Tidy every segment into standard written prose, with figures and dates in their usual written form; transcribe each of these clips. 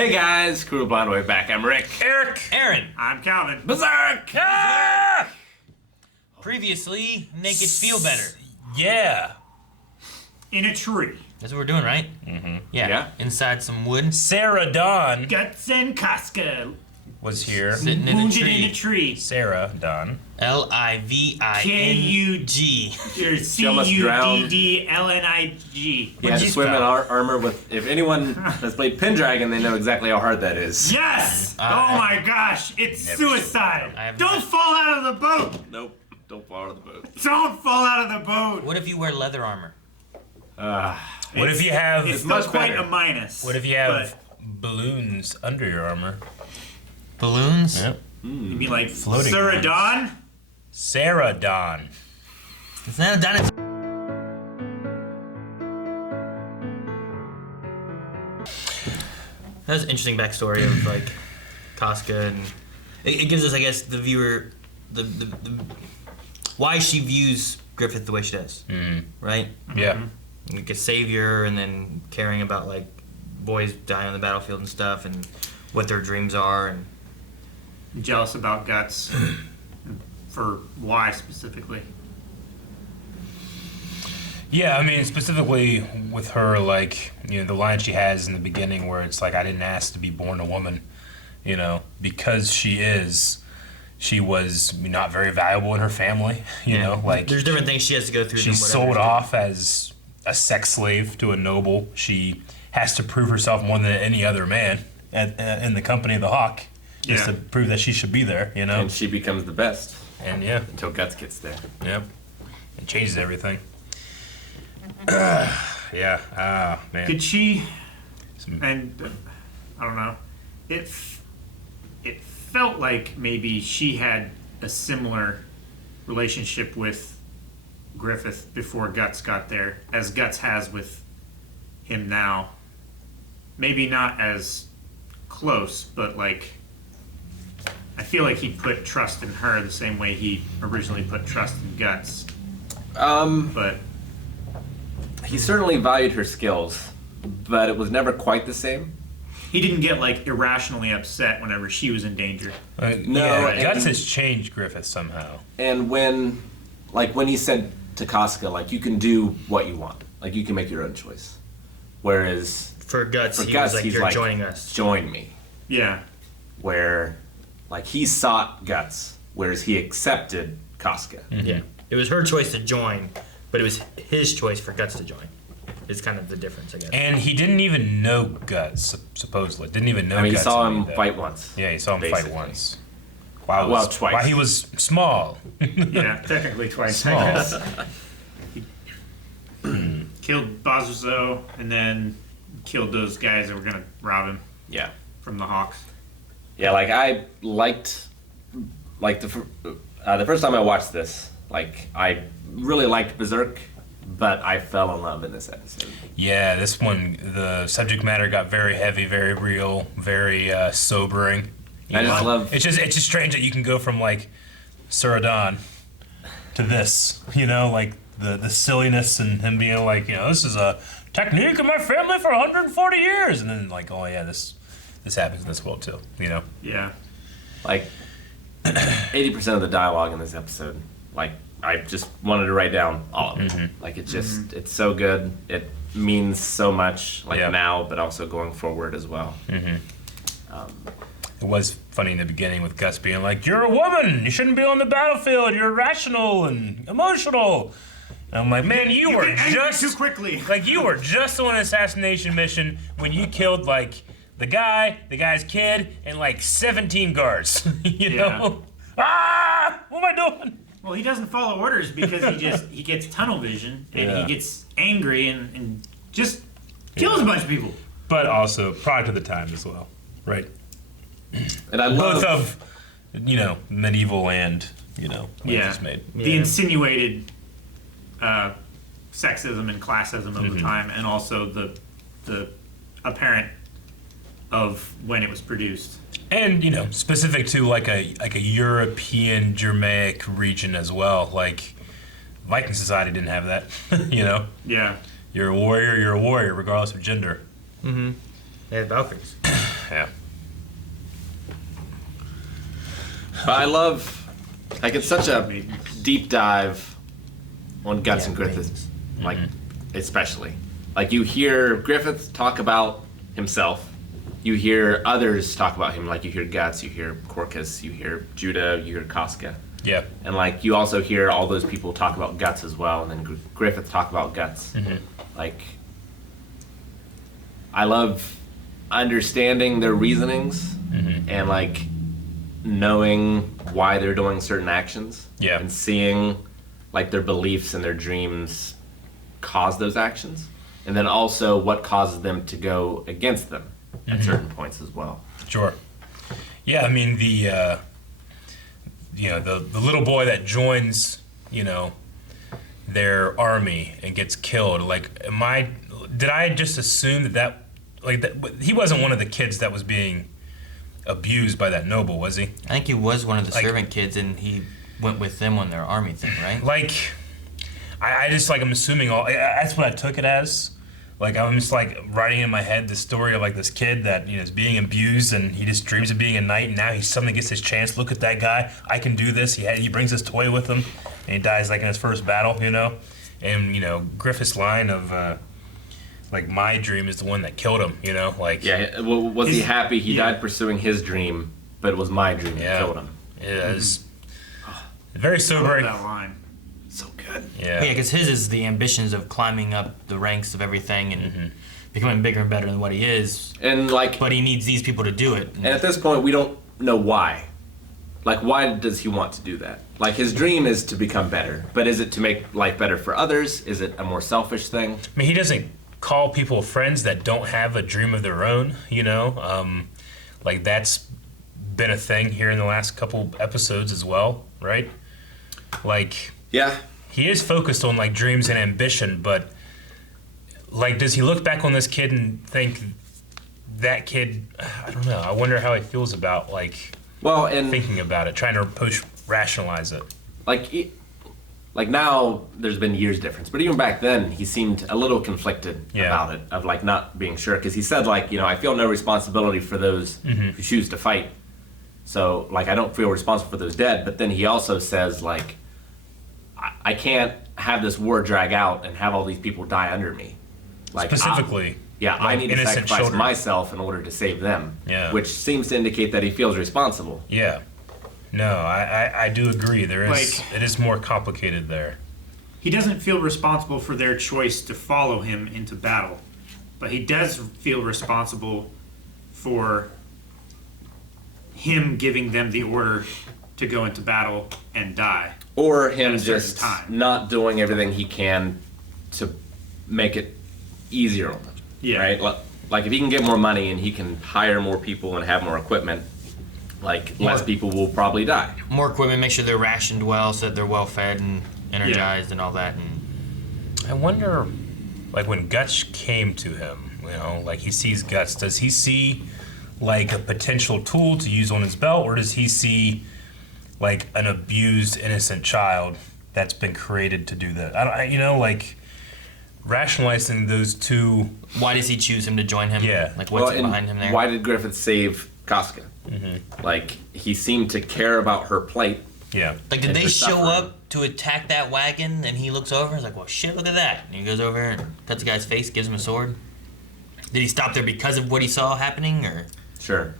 Hey guys, Crew Blind Way back. I'm Rick. Eric. Aaron. I'm Calvin. Berserk! Ah! Previously, Naked Feel Better. Yeah. In a tree. That's what we're doing, right? Mm-hmm. Yeah. Inside some wood. Sarah Dawn Guts and Casca. was here. Sitting in a Wounded tree. in a tree. Sarah Dawn. Living. Or C-U-D-D-L-N-I-G. Yeah, to swim in armor with... If anyone has played Pendragon, they know exactly how hard that is. Yes! Oh my gosh, it's Never suicide. I have Don't not- fall out of the boat. Nope. Don't fall out of the boat. Don't fall out of the boat. What if you wear leather armor? What if you have? It's much still quite better. a minus. What if you have balloons under your armor? Balloons? Yep. You mean like Floating Suradon? Sarah Dawn. It's not a dinosaur. That's an interesting backstory of like Casca, and it gives us, I guess, the viewer the why she views Griffith the way she does, right? Yeah. Like a savior, and then caring about like boys dying on the battlefield and stuff, and what their dreams are, and Jealous about Guts. For why specifically? Yeah, I mean, specifically with her, like, you know, the line she has in the beginning where it's like, I didn't ask to be born a woman, you know, because she was not very valuable in her family, you know, like, there's different things she has to go through. she's than whatever's sold off as a sex slave to a noble. She has to prove herself more than any other man in the company of the Hawk, just to prove that she should be there, you know? And she becomes the best. And yeah, Until Guts gets there. yep, it changes everything. Yeah, man. Could she? Some- And I don't know. It felt like maybe she had a similar relationship with Griffith before Guts got there, as Guts has with him now. Maybe not as close, but like I feel like he put trust in her the same way he originally put trust in Guts. But He certainly valued her skills, but it was never quite the same. he didn't get like irrationally upset whenever she was in danger. No, yeah, and- Guts has changed Griffith somehow. And when he said to Casca, like, you can do what you want. Like, you can make your own choice. Whereas For Guts, for he Guts, was like, he's you're like, joining us. join me. Yeah. Where, like, he sought Guts, whereas he accepted Casca. Yeah. It was her choice to join, but it was his choice for Guts to join. Is kind of the difference, I guess. And he didn't even know Guts, supposedly. Didn't even know I mean, he Guts. saw when he him did that. fight once. Yeah, he saw him basically. fight once. Well, twice. While he was small. Yeah, technically twice. I Small. guess. He killed Bazuzo and then killed those guys that were gonna rob him Yeah. from the Hawks. Yeah, like, I liked, like, the first time I watched this, like, I really liked Berserk, but I fell in love in this episode. Yeah, this one, the subject matter got very heavy, very real, very sobering. I just love... It's just strange that you can go from like Suradon to this, you know, like the silliness and him being like, you know, this is a technique in my family for 140 years, and then like, oh yeah, this happens in this world too, you know. Yeah. Like, 80% of the dialogue in this episode, like, I just wanted to write down all of it. Like, it just, it's so good. It means so much, like, Yeah. now, but also going forward as well. It was funny in the beginning with Gus being like, you're a woman, you shouldn't be on the battlefield, you're irrational and emotional. And I'm like, man, you were get angry just too quickly. Like, you were just on an assassination mission when you killed like the guy's kid, and like 17 guards. You know? Ah! What am I doing? Well, he doesn't follow orders because he gets tunnel vision and Yeah. he gets angry and just kills a bunch of people. But also product of the time as well, right? And I love... Both of, you know, medieval and, you know, when it was made. The insinuated sexism and classism of the time, and also the apparent of when it was produced. And, you know, specific to like a European Germanic region as well. Like, Viking society didn't have that, you know? Yeah. You're a warrior, regardless of gender. They had Valkyries. Yeah. But I love, like, it's such a deep dive on Guts and Griffith, maidens. like, especially. Like, you hear Griffith talk about himself. You hear others talk about him, like you hear Guts, you hear Corcus, you hear Judah, you hear Casca. Yeah. And, like, you also hear all those people talk about Guts as well, and then Griffith talk about Guts. Like, I love understanding their reasonings and, like, knowing why they're doing certain actions. Yeah. And seeing, like, their beliefs and their dreams cause those actions. And then also what causes them to go against them at certain points as well. Sure. Yeah, I mean the little boy that joins, their army and gets killed. Like, did I just assume that he wasn't one of the kids that was being abused by that noble, was he? I think he was one of the servant kids, and he went with them on their army thing, right? Like, I just, like, I'm assuming that's what I took it as. Like, I'm just, like, writing in my head the story of, like, this kid that, is being abused, and he just dreams of being a knight, and now he suddenly gets his chance. Look at that guy. I can do this. He brings his toy with him, and he dies, like, in his first battle, And, Griffith's line of, like, my dream is the one that killed him, Like, Yeah, well, was he happy he died pursuing his dream, but it was my dream that killed him? it is very I love sobering. that line. So good. Yeah. Yeah, because his is the ambitions of climbing up the ranks of everything and becoming bigger and better than what he is. And, like, But he needs these people to do it. and at this point, we don't know why. Like, why does he want to do that? Like, his dream is to become better, but is it to make life better for others? Is it a more selfish thing? I mean, he doesn't call people friends that don't have a dream of their own, Like, that's been a thing here in the last couple episodes as well, right? Like, Yeah. he is focused on, like, dreams and ambition, but, like, does he look back on this kid and think that kid, I don't know, I wonder how he feels about, like, Well, and thinking about it, trying to rationalize it. like now, there's been years difference, but even back then, he seemed a little conflicted Yeah. about it, of, like, not being sure, because he said, like, I feel no responsibility for those who choose to fight. So, like, I don't feel responsible for those dead, but then he also says, like, I can't have this war drag out and have all these people die under me. Like, Specifically. I need to innocent sacrifice children. myself in order to save them. Yeah. Which seems to indicate that he feels responsible. Yeah. No, I do agree. There is it is more complicated there. He doesn't feel responsible for their choice to follow him into battle, but he does feel responsible for him giving them the order to go into battle and die. Or him At a certain just time. not doing everything he can to make it easier on them. Yeah. Right? Like, if he can get more money and he can hire more people and have more equipment, like, less people will probably die. More equipment, make sure they're rationed well so that they're well fed and energized and all that. And I wonder, like, when Guts came to him, like, he sees Guts, does he see, like, a potential tool to use on his belt, or does he see, like, an abused innocent child that's been created to do that? Like, rationalizing those two. why does he choose him to join him? Yeah. Like, what's and behind him there? why did Griffith save Casca? Like, he seemed to care about her plight. Yeah. Like, did and they for show suffering. up to attack that wagon and he looks over and is like, well, shit, look at that. And he goes over and cuts the guy's face, gives him a sword. Did he stop there because of what he saw happening? Or Sure.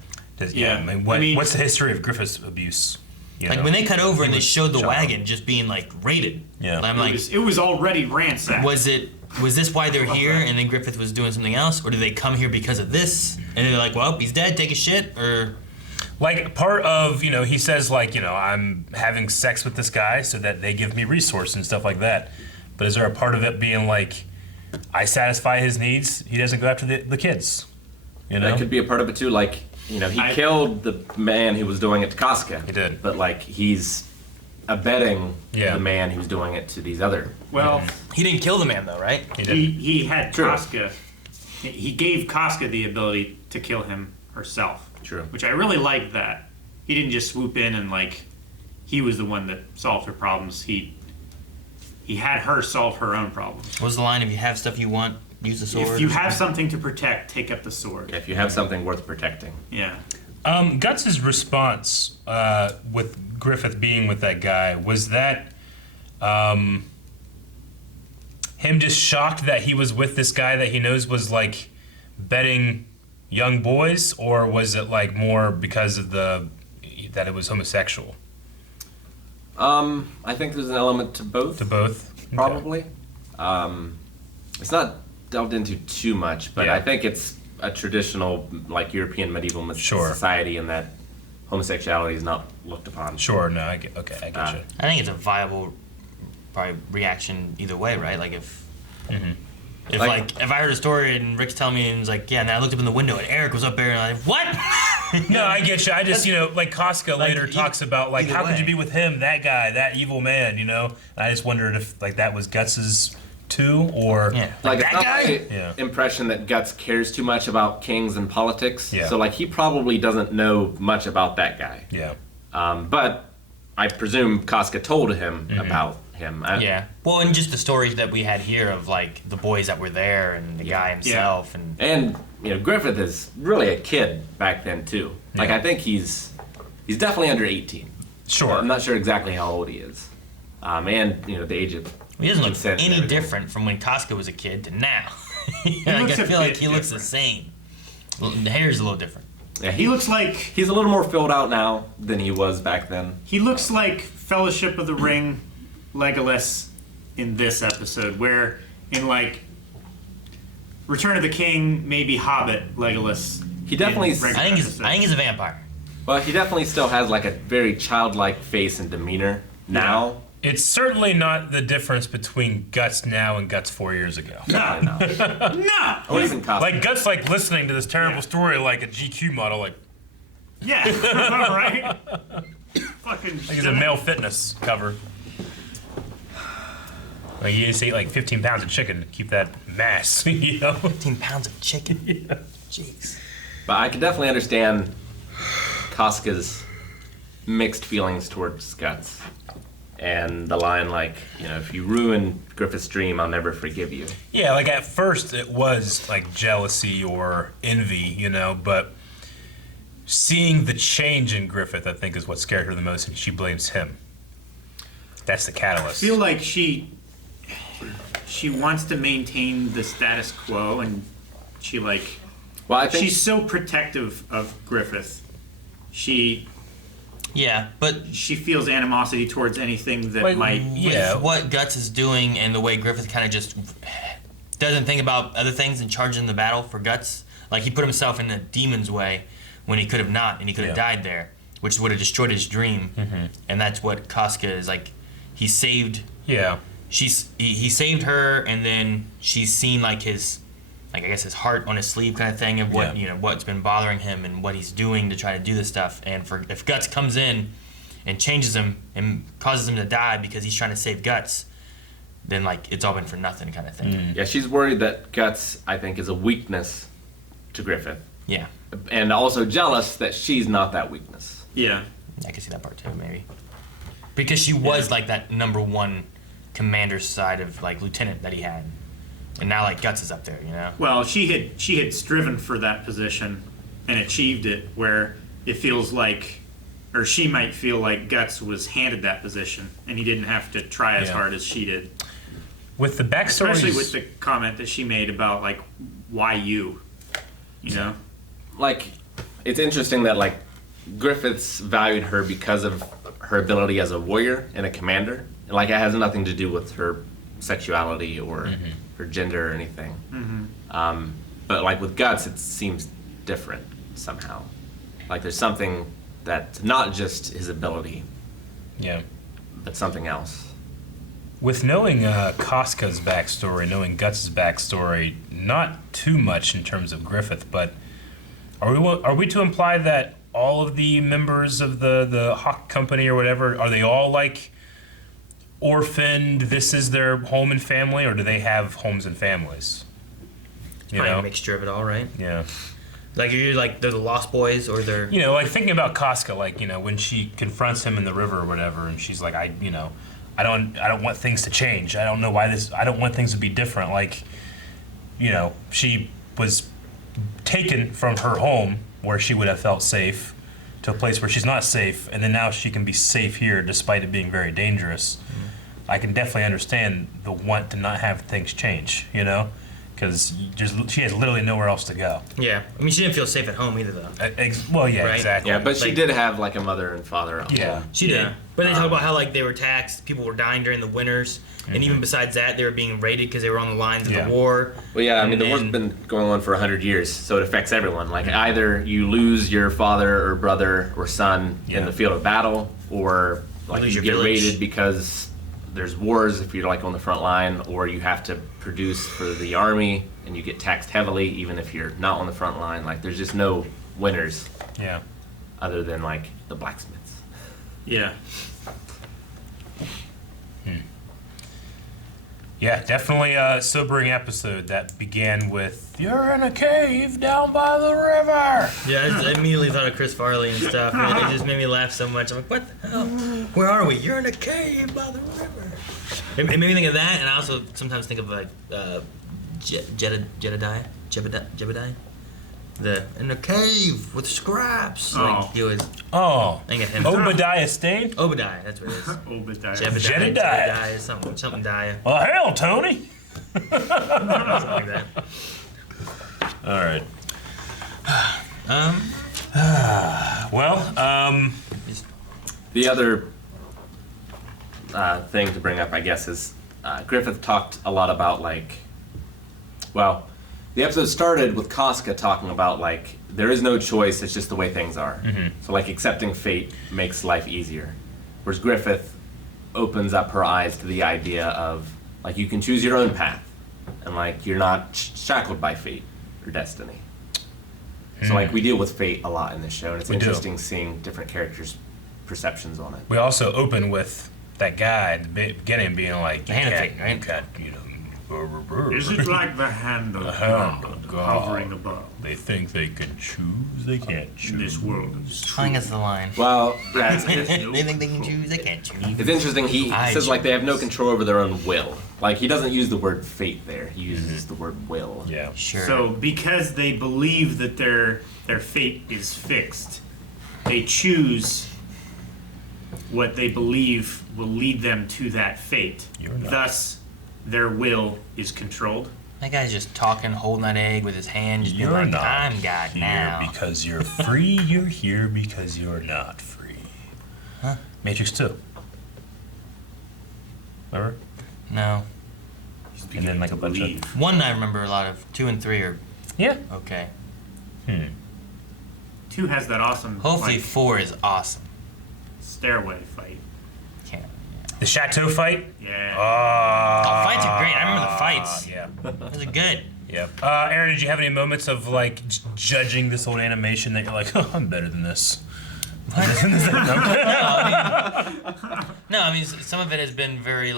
Yeah. I mean, I mean- what's the history of Griffith's abuse? like, when they cut over and they was showed the shot. wagon just being, like, raided. Yeah. I'm like, It was already ransacked. was this why they're here and then Griffith was doing something else? Or did they come here because of this? And they're like, well, he's dead, take a shit? Or Like, part of, he says, like, I'm having sex with this guy so that they give me resources and stuff like that. But is there a part of it being like, I satisfy his needs, he doesn't go after the kids? That could be a part of it, too. Like, he killed the man who was doing it to Casca. He did. But, like, he's abetting Yeah. the man who's doing it to these other. Well, he didn't kill the man, though, right? He did. he had True. Casca. He gave Casca the ability to kill him herself. True. Which I really liked that. He didn't just swoop in and, like, he was the one that solved her problems. He had her solve her own problems. What was the line? If you have stuff you want, use the sword. If you have something to protect, take up the sword. If you have something worth protecting. Yeah. Guts' response with Griffith being with that guy, was that him just shocked that he was with this guy that he knows was like betting young boys, or was it like more because of that it was homosexual? I think there's an element to both. To both? Probably. It's not delved into too much, but Yeah. I think it's a traditional, like, European medieval society in that homosexuality is not looked upon. Sure, no, I get you. I think it's a viable probably reaction either way, right? Like if if I heard a story and Rick's telling me and he's like, yeah, and then I looked up in the window and Eric was up there and I'm like, what? No, I get you. I just, like Casca later talks about, like, how could you be with him, that guy, that evil man, And I just wondered if, like, that was Guts's too, or... Yeah. Like, that it's not guy? my impression that Guts cares too much about kings and politics. Yeah. So, like, he probably doesn't know much about that guy. Yeah. But I presume Casca told him about him. Yeah. Well, and just the stories that we had here of like the boys that were there and the guy himself And Griffith is really a kid back then too. Like, Yeah. I think he's definitely under 18. Sure. I'm not sure exactly how old he is. And the age of he doesn't look consent and any everything. different from when Casca was a kid to now. looks I a feel like bit he looks the different. same. The hair's a little different. Yeah, He looks like he's a little more filled out now than he was back then. Fellowship of the Ring Legolas in this episode, where in like Return of the King, maybe Hobbit Legolas. He definitely- in regular I think episodes. he's a vampire. Well, he definitely still has like a very childlike face and demeanor now. It's certainly not the difference between Guts now and Guts 4 years ago. Definitely not. No. Or even Casca. Like, Guts, like, listening to this terrible story like a GQ model, like Yeah. Right. Fucking. it's a male fitness cover. Like, you just eat like 15 pounds of chicken to keep that mass, 15 pounds of chicken. Yeah. Jeez. But I can definitely understand Casca's mixed feelings towards Guts. And the line, like, if you ruin Griffith's dream, I'll never forgive you. Yeah, like at first it was like jealousy or envy, but seeing the change in Griffith, I think, is what scared her the most, and she blames him. That's the catalyst. I feel like she wants to maintain the status quo, and she like Well, I think she's so protective of Griffith. Yeah, but She feels animosity towards anything that might. Yeah. with what Guts is doing and the way Griffith kind of just doesn't think about other things and charges in the battle for Guts, like he put himself in the demon's way when he could have not, and he could have died there, which would have destroyed his dream. And that's what Casca is like. He saved. Yeah. He saved her, and then she's seen like his, like I guess his heart on his sleeve kind of thing of what what's been bothering him and what he's doing to try to do this stuff. And if Guts comes in and changes him and causes him to die because he's trying to save Guts, then like it's all been for nothing kind of thing. Yeah, she's worried that Guts, I think, is a weakness to Griffith. Yeah, And also jealous that she's not that weakness. Yeah. I can see that part too, maybe. Because she was like that number one commander side of like lieutenant that he had. And now like Guts is up there, Well, she had striven for that position and achieved it, where it feels like, or she might feel like Guts was handed that position and he didn't have to try as hard as she did. With the backstory, Especially with the comment that she made about like, why you? Like, it's interesting that, like, Griffiths valued her because of her ability as a warrior and a commander. And, like, it has nothing to do with her sexuality or her gender or anything. But, like, with Guts, it seems different somehow. Like, there's something that's not just his ability, yeah. but something else. With knowing Casca's backstory, knowing Guts' backstory, not too much in terms of Griffith, but are we to imply that all of the members of the Hawk Company or whatever, are they all like orphaned, this is their home and family, or do they have homes and families? Probably a mixture of it all, right? Yeah. Like you're like they're the Lost Boys or they're Like thinking about Casca, like, when she confronts him in the river or whatever, and she's like, I don't want things to change. I don't know why I don't want things to be different. Like, she was taken from her home where she would have felt safe to a place where she's not safe, and then now she can be safe here despite it being very dangerous. I can definitely understand the want to not have things change, because she has literally nowhere else to go. Yeah, I mean, she didn't feel safe at home either, though. Well, yeah, Right? exactly. Yeah, but she Like- did have like a mother and father at home. She did. Yeah. But they talk about how like they were taxed, people were dying during the winters, and even besides that, they were being raided because they were on the lines of Yeah. the war. Well, yeah, I mean, And the war's then- been going on for 100 years, so it affects everyone. Like, either you lose your father or brother or son Yeah. in the field of battle, or like lose you your get village. raided because there's wars if you're like on the front line, or you have to produce for the army and you get taxed heavily even if you're not on the front line. Like, there's just no winners Yeah. other than like the blacksmiths. Yeah. Yeah, definitely a sobering episode that began with, "You're in a cave down by the river." Yeah, I immediately thought of Chris Farley and stuff. And it just made me laugh so much. I'm like, what the hell? Where are we? You're in a cave by the river. It made me think of that, and I also sometimes think of like Jebediah. In a cave with scraps. Oh. Like he was. Oh, Think of him. Obadiah Stane? Obadiah, that's what it is. Obadiah. Jebediah, something Diah, Well, hell, Tony. something like that. All right. Well, The other thing to bring up, I guess, is Griffith talked a lot about the episode started with Casca talking about there is no choice, it's just the way things are. So accepting fate makes life easier. Whereas Griffith opens up her eyes to the idea of you can choose your own path, and you're not shackled by fate or destiny. So we deal with fate a lot in this show, and it's We do. interesting seeing different characters' perceptions on it. we also open with that guy at the beginning being like, The hand of fate, right? You can't, Is it like the hand of hand God of God. hovering above? They think they can choose, they can't In choose. this world is Telling us the line. Well, yeah, They think they can choose, they can't choose. it's interesting. He I says they have no choose. control over their own will. He doesn't use the word fate there. He uses the word will. Yeah. Sure. So because they believe that their fate is fixed, they choose what they believe will lead them to that fate. You're not. Thus, their will is controlled. that guy's just talking, holding that egg with his hand, just being You're like, not I'm God here now. because you're free, you're here because you're not free. Huh? Matrix 2. Remember? No. And then a bunch of... One I remember a lot of. 2 and 3 are Yeah. okay. 2 has that awesome Hopefully 4 is awesome. stairway fight. Can't. The Chateau fight? Yeah. Oh, fights are great. I remember the fights. Yeah. Those are good. Yeah. Aaron, did you have any moments of judging this old animation that you're like, oh, I'm better than this? No, I mean some of it has been very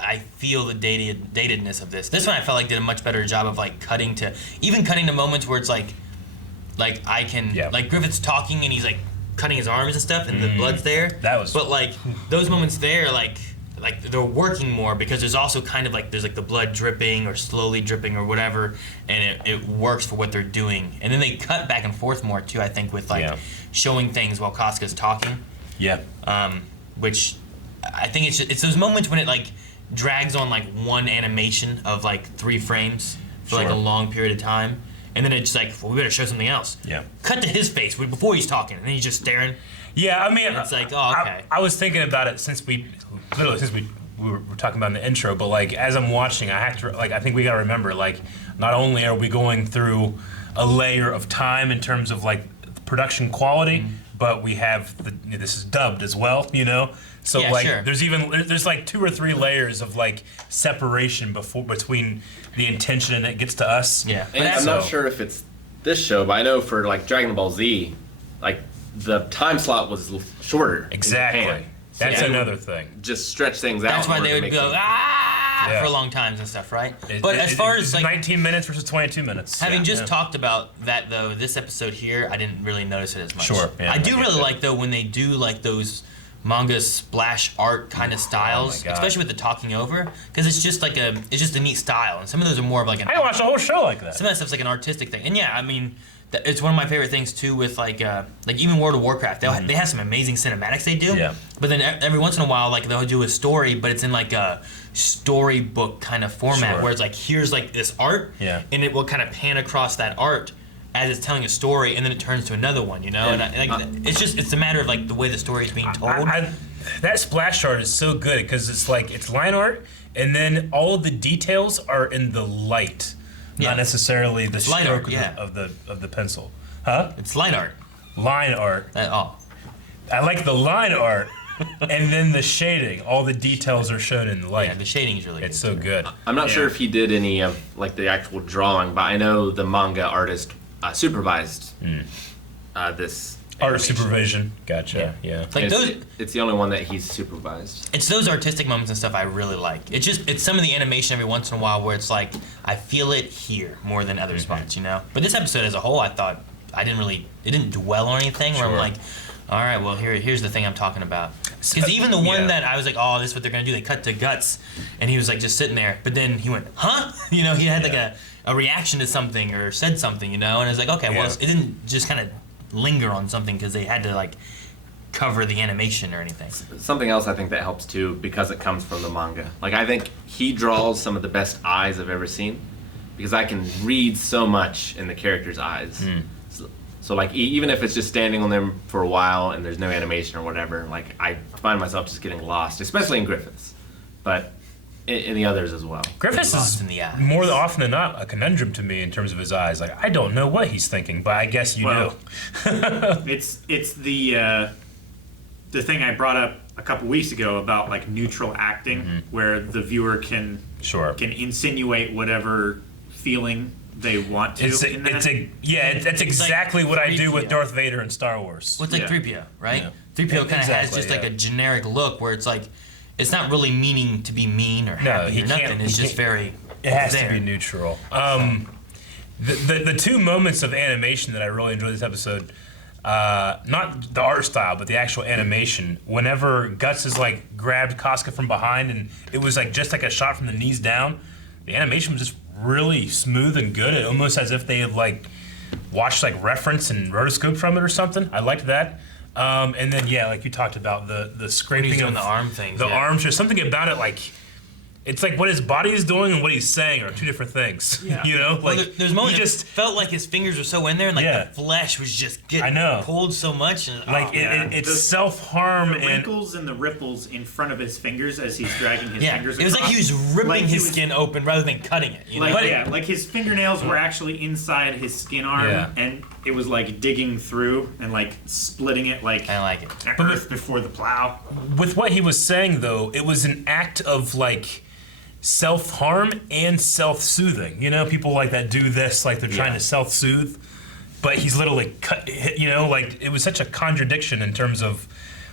I feel the datedness of this. This one I felt did a much better job of cutting to moments where it's I can Yeah. Griffith's talking and he's cutting his arms and stuff and the blood's there. That was- But those moments there they're working more because there's also kind of there's the blood dripping or slowly dripping or whatever, and it works for what they're doing. And then they cut back and forth more too, I think, with Yeah. showing things while Casca's talking. Yeah. Which I think it's those moments when it drags on one animation of 3 frames for Sure. a long period of time, and then it's well, we better show something else. Yeah. Cut to his face before he's talking, and then he's just staring. Yeah, I mean, It's oh, okay. I was thinking about it since we were talking about in the intro, but as I'm watching, I have to I think we gotta remember not only are we going through a layer of time in terms of production quality, Mm-hmm. but we have this is dubbed as well, So Yeah, sure. there's 2 or 3 layers of separation between the intention and it gets to us. Yeah. And I'm not sure if it's this show, but I know for Dragon Ball Z, the time slot was shorter. in Exactly. Japan. So That's they would another thing. Just stretch things out. That's why in they order would to go make them- ah Yeah. for long times and stuff, right? But as far as 19 minutes versus 22 minutes. having Yeah, just yeah. talked about that though, this episode here, I didn't really notice it as much. Sure, yeah, I do I get really that. like though when they do those manga splash art kind of styles, God. especially with the talking over, because it's just a neat style, and some of those are more of like an. I watched a whole show like that. Some of that stuff's like an artistic thing, and yeah, I mean, it's one of my favorite things too. With like even World of Warcraft, they have some amazing cinematics they do. Yeah. But then every once in a while, like they'll do a story, but it's in like a storybook kind of format, Sure. where it's like here's like this art, Yeah. and it will kind of pan across that art as it's telling a story, and then it turns to another one, you know. And it's a matter of like the way the story is being told. That splash art is so good because it's line art, and then all of the details are in the light, Yeah. not necessarily the It's light stroke art, yeah. of the pencil. Huh? It's light art. Line art. Oh, I like the line art, and then the shading. All the details are shown in the light. yeah, the shading is really It's good. so good. I'm not sure if he did any of like the actual drawing, but I know the manga artist supervised this Art animation. supervision. Gotcha. Yeah. Like It's, those. it's the only one that he's supervised. It's those artistic moments and stuff I really like. It's some of the animation every once in a while where it's like I feel it here more than other spots, you know. But this episode as a whole, I thought it didn't dwell on anything where I'm Sure. like, all right, well here's the thing I'm talking about. Because even the one Yeah. that I was like, oh, this is what they're gonna do. They cut to Guts, and he was like just sitting there, but then he went, huh? You know, he had like a reaction to something or said something, you know, and it's like, okay, well, Yeah. it didn't just kind of linger on something because they had to like cover the animation or anything. Something else I think that helps too, because it comes from the manga. Like I think he draws some of the best eyes I've ever seen, because I can read so much in the character's eyes. So like even if it's just standing on them for a while and there's no animation or whatever, like I find myself just getting lost, especially in Griffith's, but in the others as well. Griffiths Lost is in the eyes. more often than not a conundrum to me in terms of his eyes. Like I don't know what he's thinking, but I guess you Well, know. It's the thing I brought up a couple weeks ago about like neutral acting, where the viewer can Sure. insinuate whatever feeling they want to. in that. That's exactly what I do with 3PO. Darth Vader in Star Wars. Well, it's like Yeah. 3PO, right? Yeah. 3PO kind of has Exactly, just like yeah. a generic look where it's like, it's not really meaning to be mean or happy he or can't- nothing. he It's just can't- very. It has there. to be neutral. The two moments of animation that I really enjoyed this episode, not the art style, but the actual animation. Whenever Guts is like grabbed Casca from behind, and it was like just like a shot from the knees down, the animation was just really smooth and good. It almost as if they had like watched like reference and rotoscope from it or something. I liked that. And then like you talked about the scraping When he's of doing the arm things, the yeah. arms. There's something about it like. It's like what his body is doing and what he's saying are two different things. Yeah. You know, Well, like there's moments he it just felt like his fingers were so in there, and like Yeah. the flesh was just I getting know. pulled so much. And, like oh, yeah. it's The- self-harm The and wrinkles and the ripples in front of his fingers as he's dragging his yeah, fingers it was across. like he was ripping Like he his was- skin open rather than cutting it. You know? Like like his fingernails were actually inside his skin arm, Yeah. and it was like digging through and like splitting it like I like it. earth before the plow. with what he was saying though, it was an act of like self-harm and self-soothing. You know, people like that do this like they're trying to self-soothe, but he's literally cut. You know, like it was such a contradiction in terms of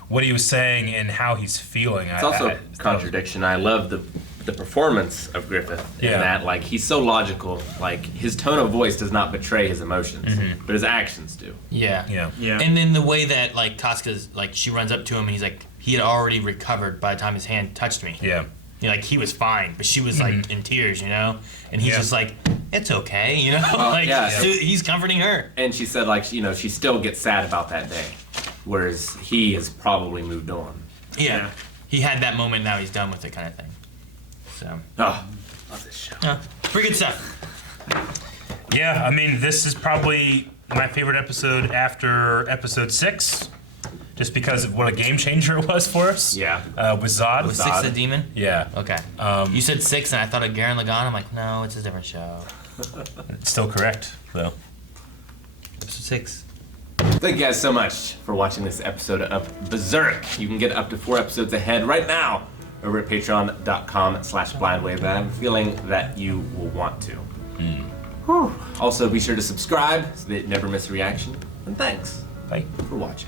what he was saying and how he's feeling. It's also a contradiction. I love the performance of Griffith in Yeah. that, like, he's so logical. Like, his tone of voice does not betray his emotions, but his actions do. Yeah. Yeah. Yeah. And then the way that like Casca's like she runs up to him and he's like he had already recovered by the time his hand touched me. Yeah. You know, like he was fine, but she was like in tears, you know, and he's Yeah. just like, it's okay, you know, Well, like yeah. he's comforting her. And she said, like, you know, she still gets sad about that day, whereas he has probably moved on. Yeah. Yeah. He had that moment. Now he's done with it, kind of thing. So, Oh, love this show. pretty good stuff. Yeah, I mean, this is probably my favorite episode after episode 6, just because of what a game changer it was for us. Yeah. With Zod. Was 6 the demon? Yeah. Okay. You said 6, and I thought of Garen Lagann. I'm like, no, it's a different show. It's still correct, though. Episode 6. Thank you guys so much for watching this episode of Berserk. You can get up to 4 episodes ahead right now over at patreon.com/blindwave. I have a feeling that you will want to. Also, be sure to subscribe so that you never miss a reaction. And thanks Bye. for watching.